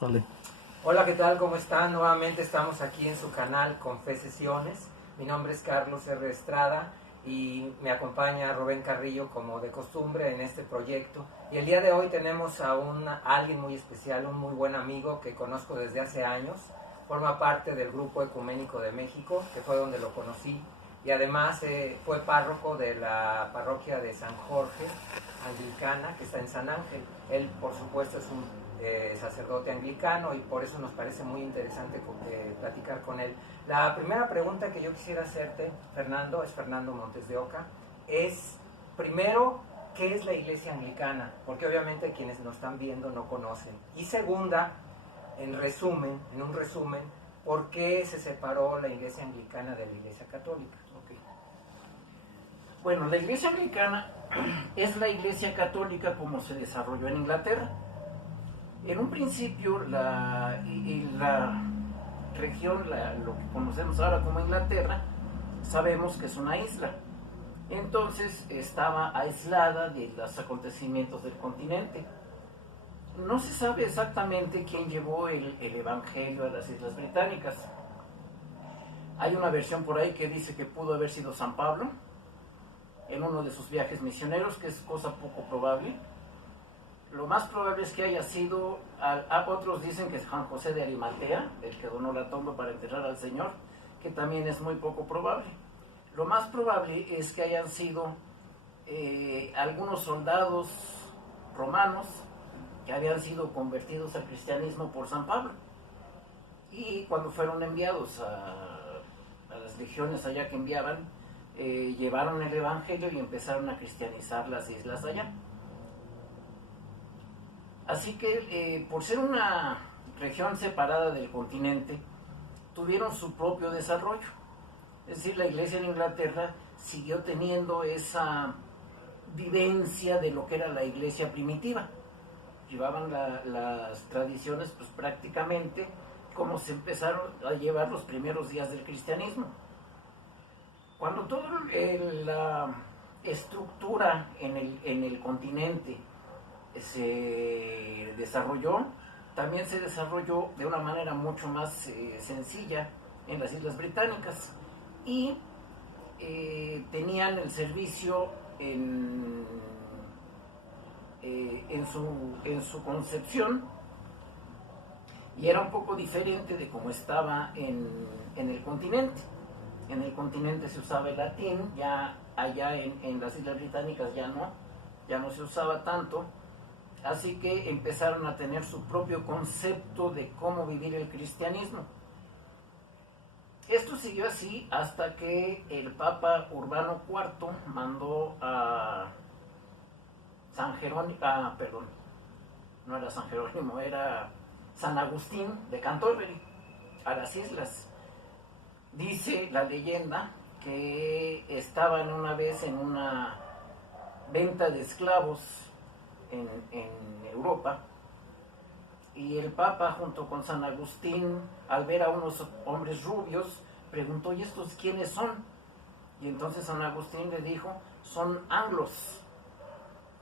Vale. Hola, ¿qué tal? ¿Cómo están? Nuevamente estamos aquí en su canal Confesesiones. Mi nombre es Carlos R. Estrada y me acompaña Rubén Carrillo como de costumbre en este proyecto. Y el día de hoy tenemos a alguien muy especial, un muy buen amigo que conozco desde hace años. Forma parte del Grupo Ecuménico de México, que fue donde lo conocí. Y además fue párroco de la parroquia de San Jorge, anglicana, que está en San Ángel. Él, por supuesto, es un sacerdote anglicano y por eso nos parece muy interesante platicar con él. La primera pregunta que yo quisiera hacerte, Fernando, es Fernando Montes de Oca, es primero, ¿qué es la iglesia anglicana? Porque obviamente quienes nos están viendo no conocen. Y segunda, en un resumen, ¿por qué se separó la iglesia anglicana de la iglesia católica? Okay. Bueno, la iglesia anglicana es la iglesia católica como se desarrolló en Inglaterra. En un principio la región, lo que conocemos ahora como Inglaterra, sabemos que es una isla. Entonces estaba aislada de los acontecimientos del continente. No se sabe exactamente quién llevó el evangelio a las Islas Británicas. Hay una versión por ahí que dice que pudo haber sido San Pablo en uno de sus viajes misioneros, que es cosa poco probable. Lo más probable es que haya sido, otros dicen que es San José de Arimatea, el que donó la tumba para enterrar al Señor, que también es muy poco probable. Lo más probable es que hayan sido algunos soldados romanos que habían sido convertidos al cristianismo por San Pablo. Y cuando fueron enviados a las legiones allá que enviaban, llevaron el evangelio y empezaron a cristianizar las islas allá. Así que por ser una región separada del continente, tuvieron su propio desarrollo. Es decir, la iglesia en Inglaterra siguió teniendo esa vivencia de lo que era la iglesia primitiva. Llevaban las tradiciones pues prácticamente como se empezaron a llevar los primeros días del cristianismo. Cuando toda la estructura en el continente se desarrolló, también se desarrolló de una manera mucho más sencilla en las Islas Británicas y tenían el servicio en su concepción, y era un poco diferente de como estaba en el continente. En el continente se usaba el latín, ya allá en las Islas Británicas ya no se usaba tanto, así que empezaron a tener su propio concepto de cómo vivir el cristianismo. Esto siguió así hasta que el Papa Urbano IV mandó a San Jerónimo, no era San Jerónimo, era San Agustín de Canterbury a las islas. Dice la leyenda que estaban una vez en una venta de esclavos en Europa, y el Papa junto con San Agustín, al ver a unos hombres rubios, preguntó: ¿y estos quiénes son? Y entonces San Agustín le dijo: son anglos.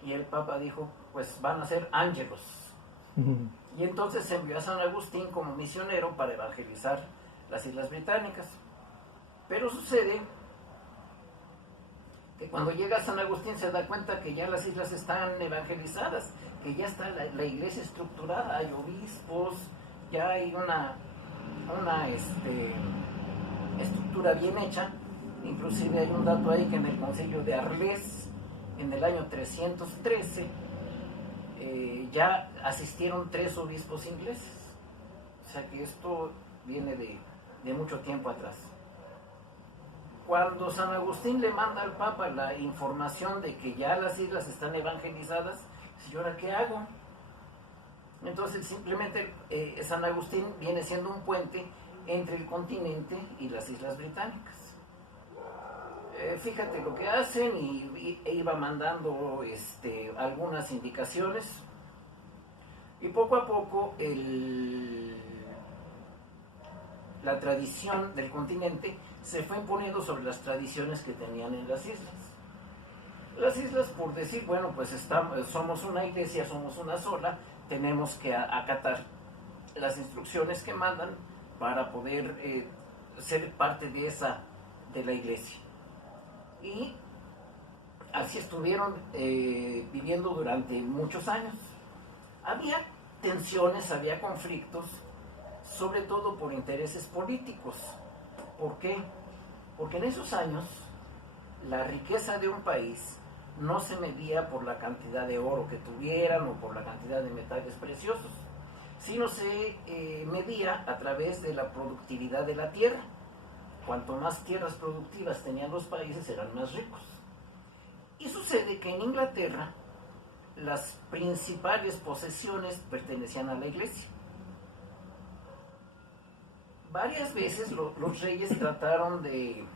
Y el Papa dijo: pues van a ser ángelos. Y entonces envió a San Agustín como misionero para evangelizar las Islas Británicas. Pero sucede que cuando llega San Agustín se da cuenta que ya las islas están evangelizadas, que ya está la iglesia estructurada, hay obispos, ya hay una estructura bien hecha. Inclusive hay un dato ahí que en el concilio de Arles, en el año 313, ya asistieron 3 obispos ingleses. O sea que esto viene de mucho tiempo atrás. Cuando San Agustín le manda al Papa la información de que ya las islas están evangelizadas, dice: ¿y ahora qué hago? Entonces simplemente San Agustín viene siendo un puente entre el continente y las Islas Británicas. Fíjate lo que hacen, y iba mandando algunas indicaciones, y poco a poco la tradición del continente se fue imponiendo sobre las tradiciones que tenían en las islas. Las islas, por decir, bueno, pues somos una iglesia, somos una sola, tenemos que acatar las instrucciones que mandan para poder ser parte de la iglesia. Y así estuvieron viviendo durante muchos años. Había tensiones, había conflictos, sobre todo por intereses políticos. ¿Por qué? Porque en esos años la riqueza de un país no se medía por la cantidad de oro que tuvieran o por la cantidad de metales preciosos, sino se medía a través de la productividad de la tierra. Cuanto más tierras productivas tenían los países, eran más ricos. Y sucede que en Inglaterra las principales posesiones pertenecían a la iglesia. Varias veces los reyes trataron de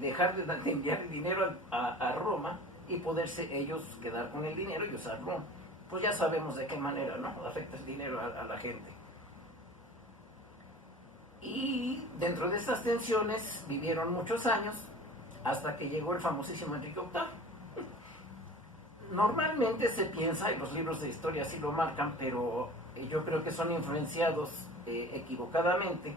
dejar de enviar el dinero a Roma y poderse ellos quedar con el dinero y usarlo. Pues ya sabemos de qué manera, ¿no? Afecta el dinero a la gente. Y dentro de estas tensiones vivieron muchos años hasta que llegó el famosísimo Enrique VIII. Normalmente se piensa, y los libros de historia así lo marcan, pero yo creo que son influenciados equivocadamente.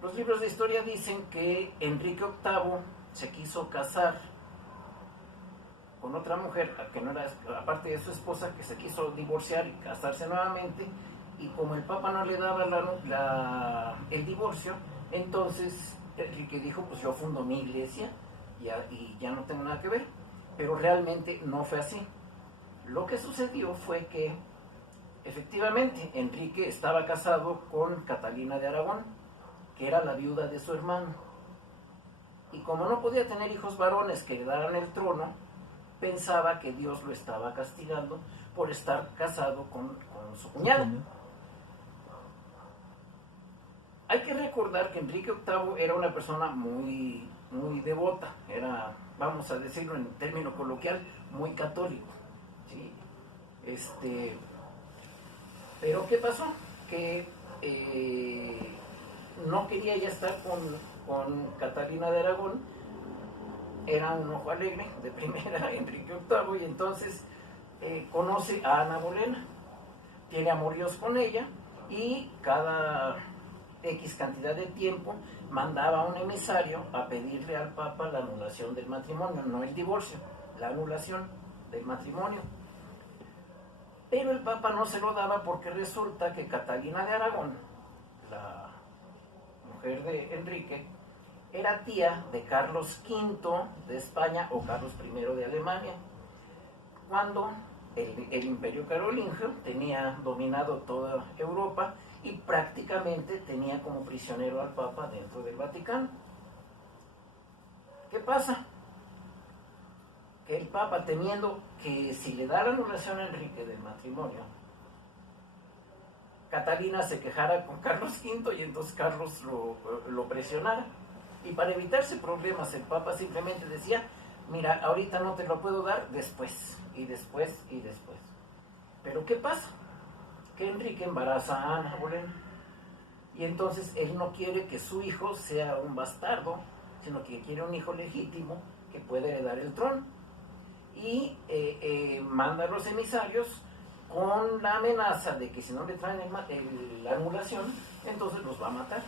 Los libros de historia dicen que Enrique VIII se quiso casar con otra mujer, que no era, aparte de su esposa, que se quiso divorciar y casarse nuevamente, y como el Papa no le daba el divorcio, entonces Enrique dijo, pues yo fundo mi iglesia y ya no tengo nada que ver. Pero realmente no fue así. Lo que sucedió fue que efectivamente Enrique estaba casado con Catalina de Aragón, que era la viuda de su hermano. Y como no podía tener hijos varones que heredaran el trono, pensaba que Dios lo estaba castigando por estar casado con su cuñada. Hay que recordar que Enrique VIII era una persona muy, muy devota, era, vamos a decirlo en término coloquial, muy católico, ¿sí? Pero ¿qué pasó? Que no quería ya estar con Catalina de Aragón, era un ojo alegre de primera, Enrique VIII, y entonces conoce a Ana Bolena, tiene amoríos con ella, y cada X cantidad de tiempo mandaba a un emisario a pedirle al Papa la anulación del matrimonio, no el divorcio, la anulación del matrimonio. Pero el Papa no se lo daba porque resulta que Catalina de Aragón, la mujer de Enrique, era tía de Carlos V de España o Carlos I de Alemania, cuando el Imperio Carolingio tenía dominado toda Europa y prácticamente tenía como prisionero al Papa dentro del Vaticano. ¿Qué pasa? Que el Papa, temiendo que si le da la anulación a Enrique del matrimonio, Catalina se quejara con Carlos V y entonces Carlos lo presionara. Y para evitarse problemas, el Papa simplemente decía, mira, ahorita no te lo puedo dar, después, y después, y después. Pero ¿qué pasa? Que Enrique embaraza a Ana Bolena. Y entonces él no quiere que su hijo sea un bastardo, sino que quiere un hijo legítimo que pueda heredar el trono. Y manda a los emisarios con la amenaza de que si no le traen la anulación, entonces los va a matar.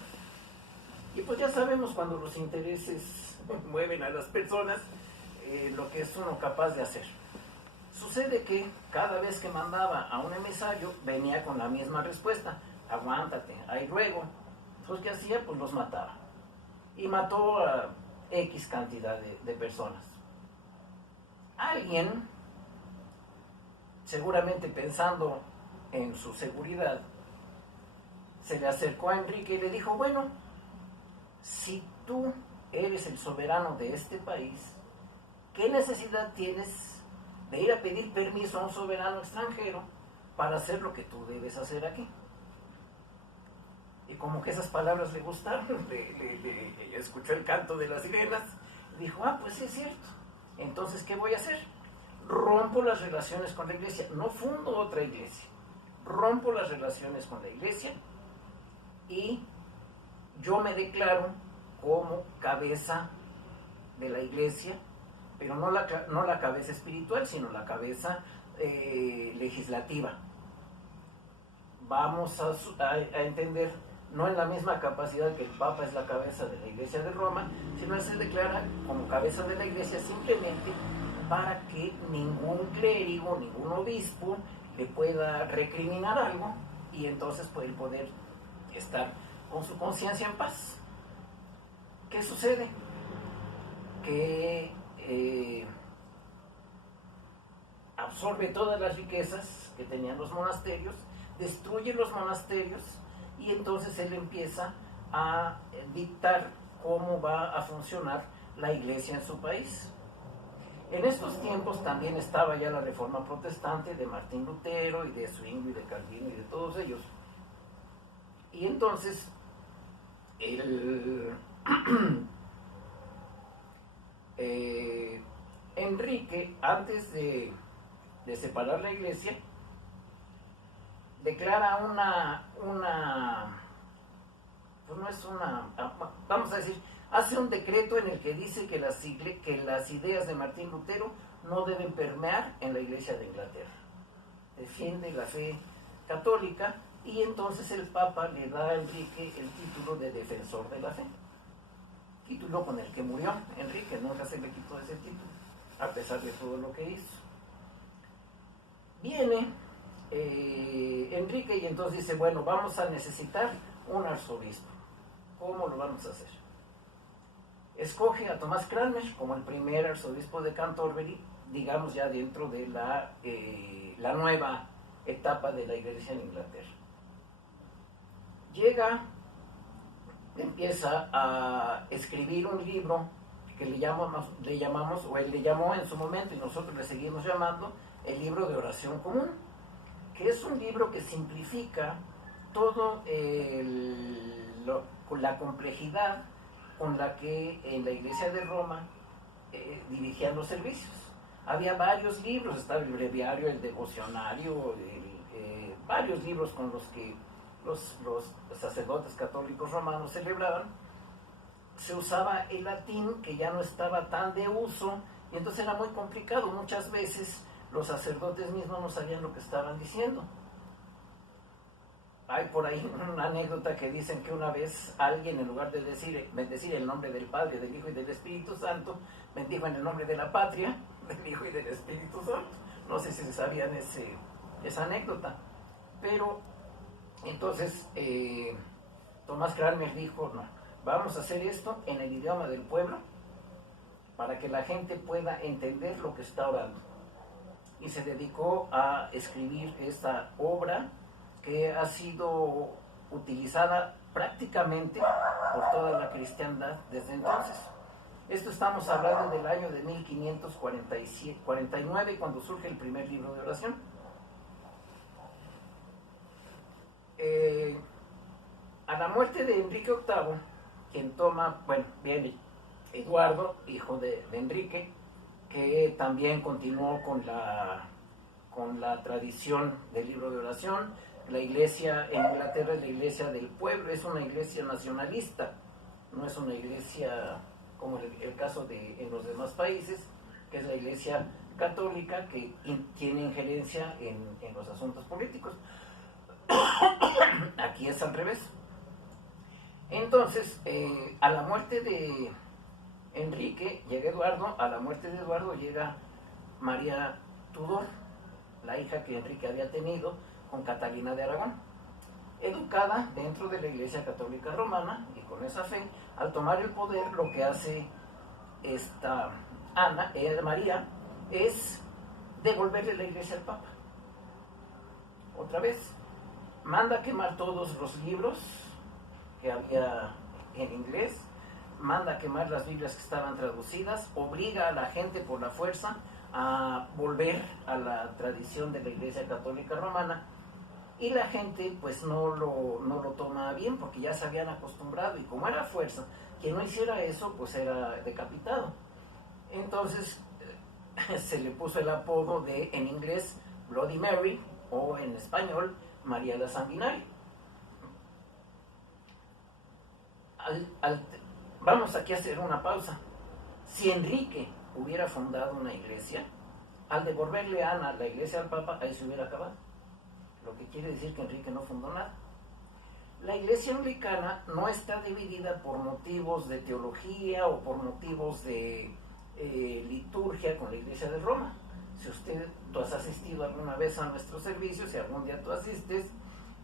Y pues ya sabemos cuando los intereses mueven a las personas, lo que es uno capaz de hacer. Sucede que cada vez que mandaba a un emisario, venía con la misma respuesta, aguántate, ahí luego. Entonces, ¿qué hacía? Pues los mataba. Y mató a X cantidad de personas. Alguien, seguramente pensando en su seguridad, se le acercó a Enrique y le dijo, bueno, si tú eres el soberano de este país, ¿qué necesidad tienes de ir a pedir permiso a un soberano extranjero para hacer lo que tú debes hacer aquí? Y como que esas palabras le gustaron, le escuchó el canto de las sirenas, dijo, pues sí es cierto, entonces ¿qué voy a hacer? Rompo las relaciones con la iglesia, no fundo otra iglesia, rompo las relaciones con la iglesia y yo me declaro como cabeza de la iglesia, pero no la cabeza espiritual, sino la cabeza legislativa. vamos a entender, no en la misma capacidad que el Papa es la cabeza de la Iglesia de Roma, sino se declara como cabeza de la Iglesia simplemente para que ningún clérigo, ningún obispo le pueda recriminar algo y entonces puede poder estar con su conciencia en paz. ¿Qué sucede? Que absorbe todas las riquezas que tenían los monasterios, destruye los monasterios y entonces él empieza a dictar cómo va a funcionar la iglesia en su país. En estos tiempos también estaba ya la Reforma Protestante de Martín Lutero y de Zwingli y de Calvino y de todos ellos. Y entonces Enrique, antes de separar la iglesia, declara vamos a decir, hace un decreto en el que dice que las ideas de Martín Lutero no deben permear en la Iglesia de Inglaterra. Defiende la fe católica y entonces el Papa le da a Enrique el título de defensor de la fe. Título con el que murió Enrique, nunca se le quitó ese título, a pesar de todo lo que hizo. Viene Enrique y entonces dice, bueno, vamos a necesitar un arzobispo. ¿Cómo lo vamos a hacer? Escoge a Tomás Cranmer como el primer arzobispo de Canterbury, digamos ya dentro de la nueva etapa de la iglesia en Inglaterra. Empieza a escribir un libro que le llamamos, o él le llamó en su momento y nosotros le seguimos llamando, el libro de oración común, que es un libro que simplifica todo la complejidad con la que en la iglesia de Roma dirigían los servicios. Había varios libros, estaba el breviario, el devocionario, varios libros con los que los sacerdotes católicos romanos celebraban. Se usaba el latín, que ya no estaba tan de uso, y entonces era muy complicado. Muchas veces los sacerdotes mismos no sabían lo que estaban diciendo. Hay por ahí una anécdota que dicen que una vez alguien, en lugar de bendecir el nombre del Padre, del Hijo y del Espíritu Santo, bendijo en el nombre de la patria, del Hijo y del Espíritu Santo. No sé si se sabían esa anécdota. Pero entonces Tomás Cranmer dijo, no, vamos a hacer esto en el idioma del pueblo para que la gente pueda entender lo que está orando. Y se dedicó a escribir esta obra que ha sido utilizada prácticamente por toda la cristiandad desde entonces. Esto estamos hablando del año de 1549, cuando surge el primer libro de oración. A la muerte de Enrique VIII, quien viene Eduardo, hijo de Enrique, que también continuó con la tradición del libro de oración. La iglesia en Inglaterra es la iglesia del pueblo, es una iglesia nacionalista, no es una iglesia como el caso en los demás países, que es la iglesia católica que tiene injerencia en los asuntos políticos. Aquí es al revés. Entonces, a la muerte de Enrique llega Eduardo, a la muerte de Eduardo llega María Tudor, la hija que Enrique había tenido con Catalina de Aragón, educada dentro de la Iglesia Católica Romana, y con esa fe, al tomar el poder, lo que hace esta María, es devolverle la Iglesia al Papa. Otra vez, manda quemar todos los libros que había en inglés, manda quemar las Biblias que estaban traducidas, obliga a la gente por la fuerza a volver a la tradición de la Iglesia Católica Romana, y la gente pues no lo toma bien porque ya se habían acostumbrado, y como era fuerza, quien no hiciera eso pues era decapitado. Entonces se le puso el apodo de, en inglés, Bloody Mary, o en español, María la Sanguinaria. Vamos aquí a hacer una pausa. Si Enrique hubiera fundado una iglesia, al devolverle a Ana la iglesia al Papa, ahí se hubiera acabado. lo que quiere decir que Enrique no fundó nada. La Iglesia Anglicana no está dividida por motivos de teología o por motivos de liturgia con la Iglesia de Roma. Si tú has asistido alguna vez a nuestros servicios, si algún día tú asistes,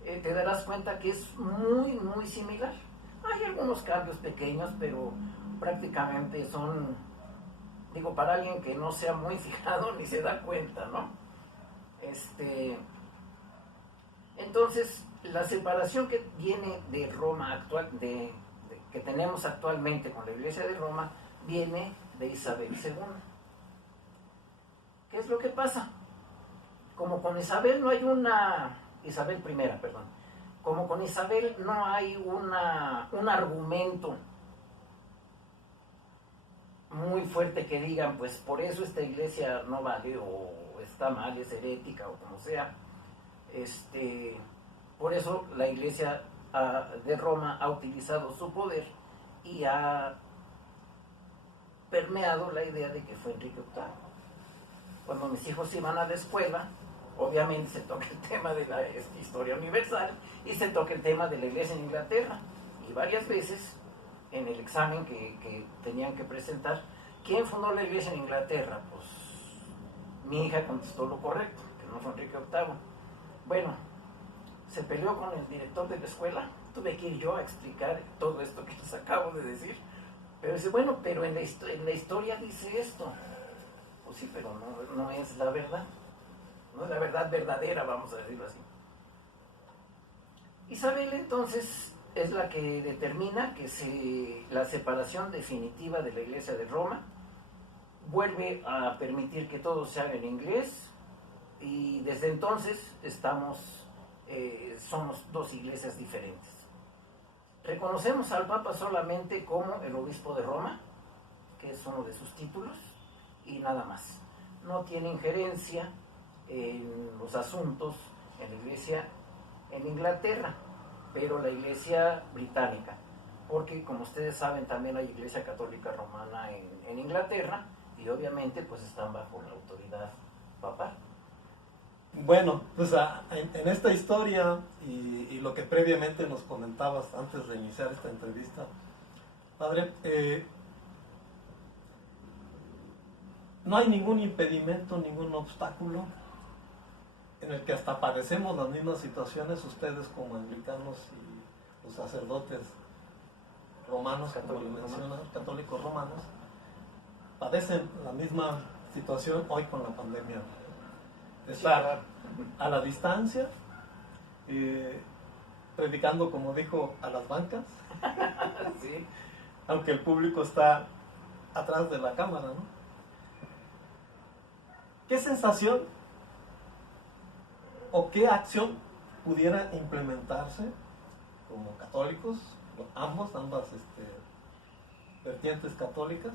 te darás cuenta que es muy, muy similar. Hay algunos cambios pequeños, pero prácticamente son, digo, para alguien que no sea muy fijado ni se da cuenta, ¿no? Entonces, la separación que viene de Roma actual, que tenemos actualmente con la Iglesia de Roma, viene de Isabel II. ¿Qué es lo que pasa? Como con Isabel no hay Isabel I, perdón. Como con Isabel no hay un argumento muy fuerte que digan, pues por eso esta iglesia no vale, o está mal, es herética, o como sea. Por eso la Iglesia de Roma ha utilizado su poder y ha permeado la idea de que fue Enrique VIII. Cuando mis hijos iban a la escuela, obviamente se toca el tema de la historia universal y se toca el tema de la Iglesia en Inglaterra. Y varias veces en el examen que tenían que presentar, ¿quién fundó la Iglesia en Inglaterra? Pues mi hija contestó lo correcto, que no fue Enrique VIII. Bueno, se peleó con el director de la escuela, tuve que ir yo a explicar todo esto que les acabo de decir, pero dice, bueno, pero en la historia dice esto. Pues sí, pero no es la verdad, no es la verdad verdadera, vamos a decirlo así. Isabel entonces es la que determina que la separación definitiva de la Iglesia de Roma, vuelve a permitir que todo se haga en inglés, y desde entonces somos dos iglesias diferentes. Reconocemos al Papa solamente como el obispo de Roma, que es uno de sus títulos, y nada más. No tiene injerencia en los asuntos en la iglesia en Inglaterra, pero la iglesia británica, porque como ustedes saben también hay iglesia católica romana en Inglaterra, y obviamente pues están bajo la autoridad papal. Bueno, pues en esta historia y lo que previamente nos comentabas antes de iniciar esta entrevista, padre, no hay ningún impedimento, ningún obstáculo en el que hasta padecemos las mismas situaciones ustedes como anglicanos y los sacerdotes romanos, católicos romanos, padecen la misma situación hoy con la pandemia. Estar a la distancia, predicando, como dijo, a las bancas, Sí. aunque el público está atrás de la cámara, ¿no? ¿Qué sensación o qué acción pudiera implementarse como católicos, ambas vertientes católicas?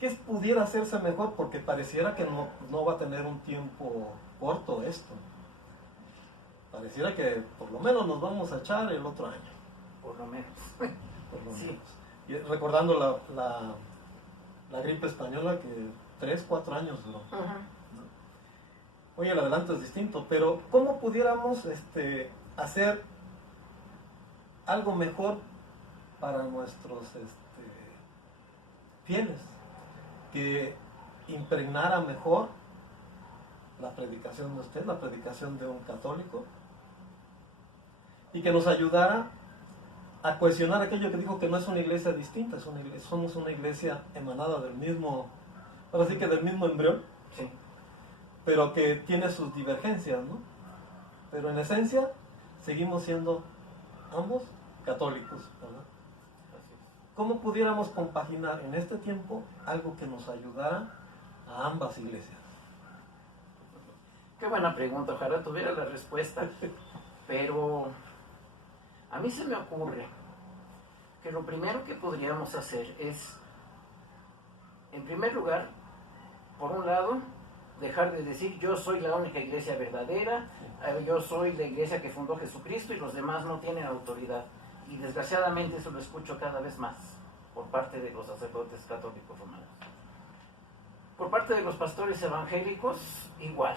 ¿Qué pudiera hacerse mejor? Porque pareciera que no va a tener un tiempo corto esto. Pareciera que por lo menos nos vamos a echar el otro año. Por lo menos. Sí. Menos. Y recordando la gripe española que 3-4 años duró. Hoy el adelanto es distinto, pero ¿cómo pudiéramos hacer algo mejor para nuestros fieles? Que impregnara mejor la predicación de usted, la predicación de un católico, y que nos ayudara a cohesionar aquello que dijo que no es una iglesia distinta, somos una iglesia emanada del mismo, ahora sí que del mismo embrión, Sí. pero que tiene sus divergencias, ¿no? Pero en esencia seguimos siendo ambos católicos, ¿verdad? ¿Cómo pudiéramos compaginar en este tiempo algo que nos ayudara a ambas iglesias? Qué buena pregunta, ojalá tuviera la respuesta, pero a mí se me ocurre que lo primero que podríamos hacer es, en primer lugar, por un lado, dejar de decir yo soy la única iglesia verdadera, yo soy la iglesia que fundó Jesucristo y los demás no tienen autoridad. Y desgraciadamente eso lo escucho cada vez más por parte de los sacerdotes católicos romanos. Por parte de los pastores evangélicos, igual.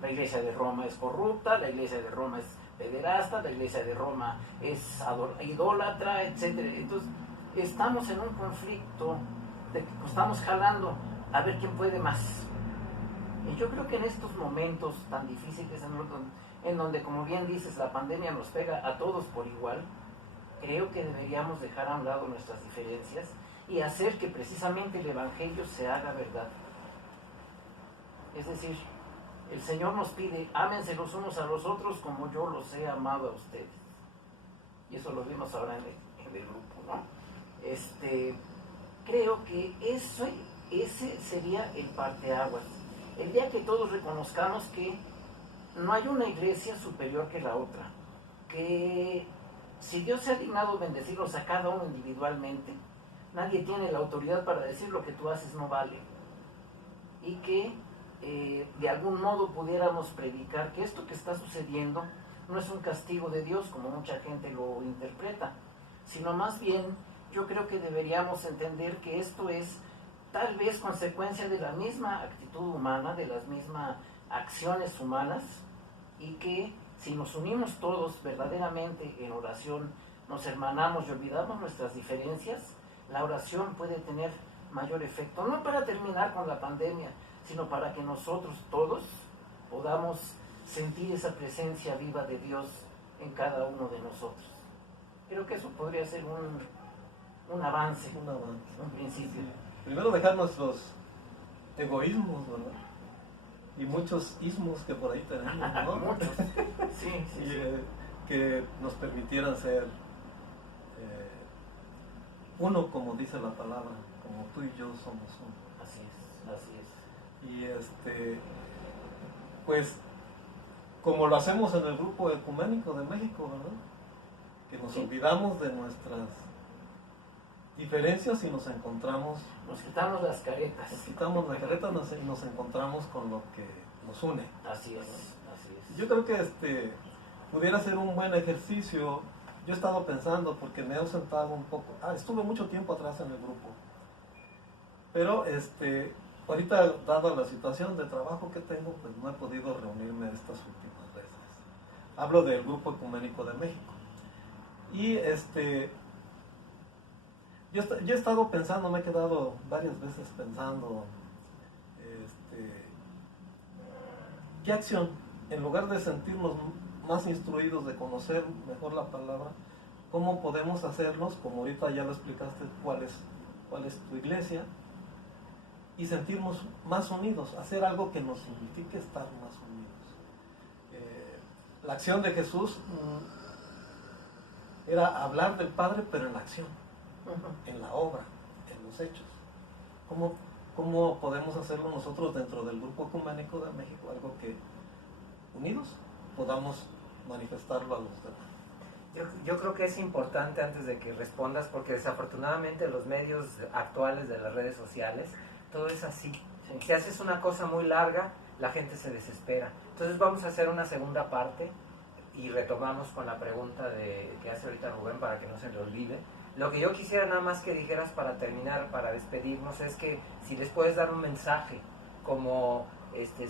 la iglesia de Roma es corrupta, la iglesia de Roma es pederasta, la iglesia de Roma es idólatra, etc. Entonces, estamos en un conflicto de que estamos jalando a ver quién puede más. Y yo creo que en estos momentos tan difíciles, en donde, como bien dices, la pandemia nos pega a todos por igual, creo que deberíamos dejar a un lado nuestras diferencias y hacer que precisamente el Evangelio se haga verdad. Es decir, el Señor nos pide, ámense los unos a los otros como yo los he amado a ustedes. Y eso lo vimos ahora en el grupo, ¿no? Creo que ese sería el parteaguas. El día que todos reconozcamos que no hay una iglesia superior que la otra, que si Dios se ha dignado bendecirlos a cada uno individualmente, nadie tiene la autoridad para decir lo que tú haces no vale. Y que de algún modo pudiéramos predicar que esto que está sucediendo no es un castigo de Dios, como mucha gente lo interpreta, sino más bien yo creo que deberíamos entender que esto es tal vez consecuencia de la misma actitud humana, de las mismas acciones humanas, y que si nos unimos todos verdaderamente en oración, nos hermanamos y olvidamos nuestras diferencias, la oración puede tener mayor efecto, no para terminar con la pandemia, sino para que nosotros todos podamos sentir esa presencia viva de Dios en cada uno de nosotros. Creo que eso podría ser un avance, un principio. Sí. Primero dejar nuestros egoísmos, ¿verdad? Y muchos ismos que por ahí tenemos, ¿no? Muchos. Sí. Que nos permitieran ser uno, como dice la palabra, como tú y yo somos uno. Así es. Y pues, como lo hacemos en el grupo ecuménico de México, ¿verdad? Que nos olvidamos de nuestras diferencias y nos encontramos. Nos quitamos las caretas. Nos quitamos la careta y nos encontramos con lo que nos une. Así es. Yo creo que pudiera ser un buen ejercicio. Yo he estado pensando, porque me he ausentado un poco. Estuve mucho tiempo atrás en el grupo. Pero ahorita, dada la situación de trabajo que tengo, pues no he podido reunirme estas últimas veces. Hablo del Grupo Ecuménico de México. Y yo he estado pensando, me he quedado varias veces pensando, ¿qué acción? En lugar de sentirnos más instruidos, de conocer mejor la palabra, ¿cómo podemos hacernos, como ahorita ya lo explicaste, cuál es tu iglesia? Y sentirnos más unidos, hacer algo que nos signifique estar más unidos. La acción de Jesús era hablar del Padre, pero en la acción, en la obra, en los hechos. ¿Cómo podemos hacerlo nosotros dentro del Grupo Ecuménico de México? Algo que unidos podamos manifestarlo a los demás. Yo creo que es importante, antes de que respondas, porque desafortunadamente los medios actuales de las redes sociales, todo es así. Si haces una cosa muy larga, la gente se desespera. Entonces vamos a hacer una segunda parte y retomamos con la pregunta que hace ahorita Rubén, para que no se le olvide. Lo que yo quisiera nada más que dijeras para terminar, para despedirnos, es que si les puedes dar un mensaje como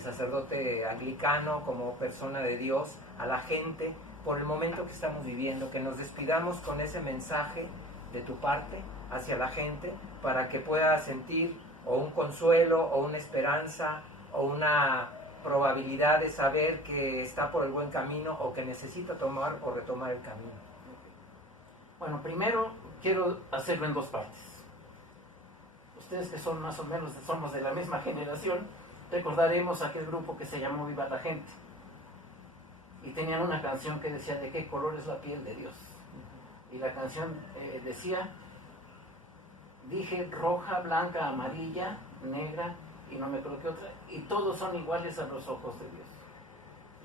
sacerdote anglicano, como persona de Dios, a la gente por el momento que estamos viviendo, que nos despidamos con ese mensaje de tu parte hacia la gente, para que pueda sentir o un consuelo o una esperanza o una probabilidad de saber que está por el buen camino o que necesita tomar o retomar el camino. Bueno, primero quiero hacerlo en dos partes. Ustedes, que son más o menos, somos de la misma generación, recordaremos aquel grupo que se llamó Viva la Gente, y tenían una canción que decía: ¿de qué color es la piel de Dios? Y la canción decía, dije roja, blanca, amarilla, negra, y no me creo que otra, y todos son iguales a los ojos de Dios.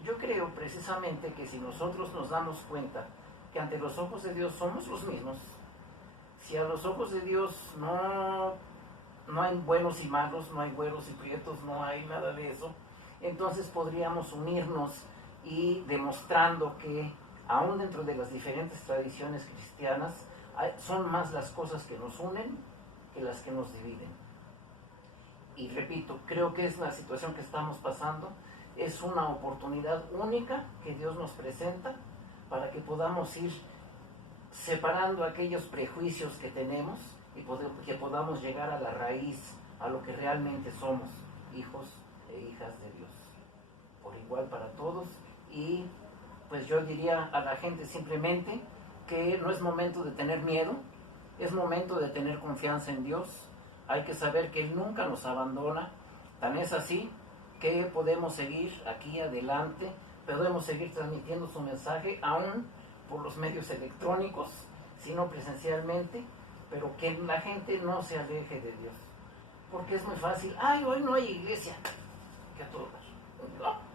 Yo creo precisamente que si nosotros nos damos cuenta que ante los ojos de Dios somos los mismos, si a los ojos de Dios no hay buenos y malos, no hay güeros y prietos, no hay nada de eso, entonces podríamos unirnos y demostrando que aún dentro de las diferentes tradiciones cristianas son más las cosas que nos unen que las que nos dividen. Y repito, creo que es la situación que estamos pasando, es una oportunidad única que Dios nos presenta para que podamos ir separando aquellos prejuicios que tenemos y que podamos llegar a la raíz, a lo que realmente somos, hijos e hijas de Dios, por igual para todos. Y pues yo diría a la gente simplemente que no es momento de tener miedo, es momento de tener confianza en Dios. Hay que saber que Él nunca nos abandona, tan es así que podemos seguir aquí adelante, podemos seguir transmitiendo su mensaje aún por los medios electrónicos, sino presencialmente, pero que la gente no se aleje de Dios, porque es muy fácil, ay, hoy no hay iglesia, que a todos, no.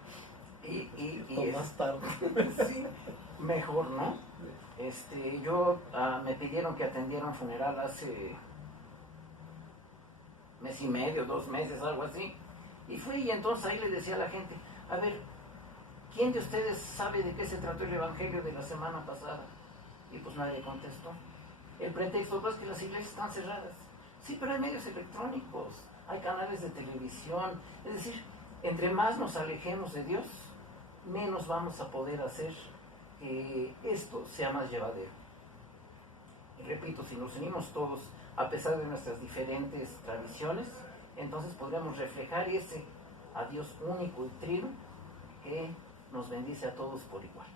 Y más tarde. Sí, mejor, ¿no? Yo me pidieron que atendiera un funeral hace mes y medio, 2 meses, algo así, y fui, y entonces ahí le decía a la gente, a ver, ¿quién de ustedes sabe de qué se trató el evangelio de la semana pasada? Y pues nadie contestó. El pretexto es que las iglesias están cerradas. Sí, pero hay medios electrónicos, hay canales de televisión. Es decir, entre más nos alejemos de Dios, menos vamos a poder hacer que esto sea más llevadero. Y repito, si nos unimos todos, a pesar de nuestras diferentes tradiciones, entonces podremos reflejar ese a Dios único y trino que nos bendice a todos por igual.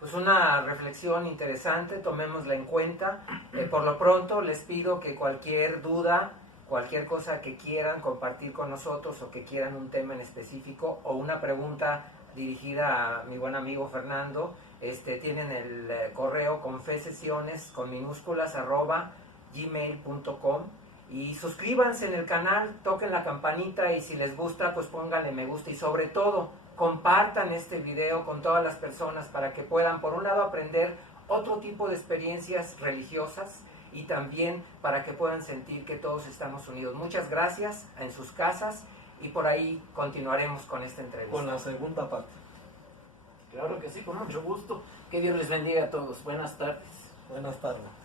Pues una reflexión interesante, tomémosla en cuenta. Por lo pronto les pido que cualquier duda, cualquier cosa que quieran compartir con nosotros o que quieran un tema en específico o una pregunta dirigida a mi buen amigo Fernando, tienen el correo confesesiones con minúsculas @gmail.com y suscríbanse en el canal, toquen la campanita y si les gusta pues pónganle me gusta y sobre todo compartan este video con todas las personas para que puedan por un lado aprender otro tipo de experiencias religiosas y también para que puedan sentir que todos estamos unidos. Muchas gracias en sus casas y por ahí continuaremos con esta entrevista. Con la segunda parte. Claro que sí, con mucho gusto. Que Dios les bendiga a todos. Buenas tardes. Buenas tardes.